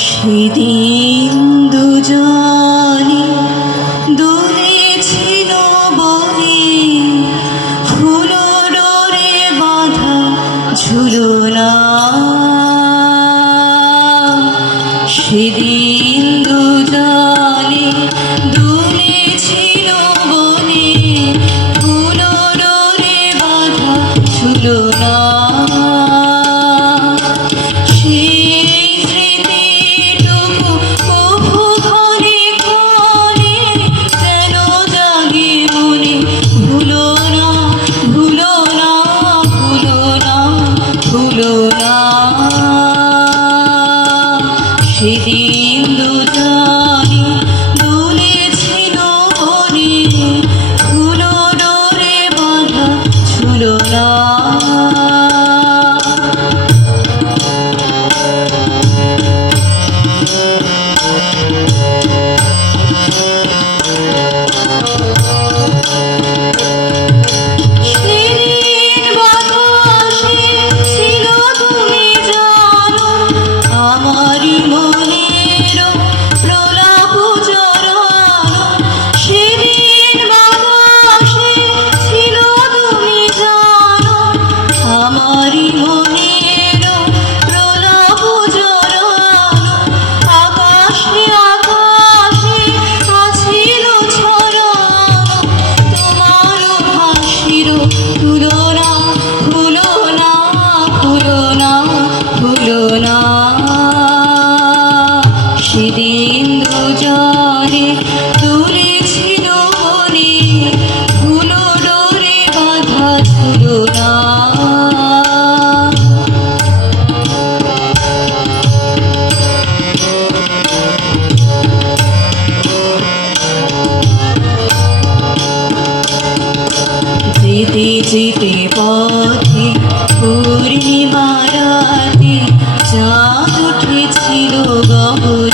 সেদিন দুজনে দূরে ছিল বনে ফুলরে বাঁধা ঝুলনা। সেদিন সেদিন দুজন তোমারে তুলেছি মনে ধুলো ডোরে বাধা ধুলো না। যেতে যেতে পথে পূর্ণিমারাতে চাঁদ উঠেছিল গহরে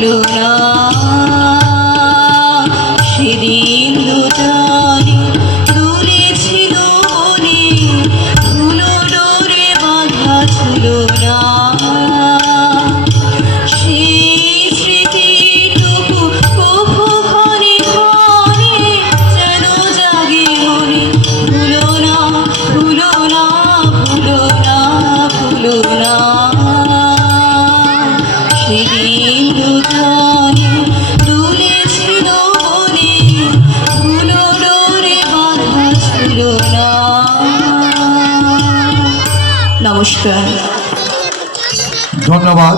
దిక్కులుగా নমস্কার। ধন্যবাদ।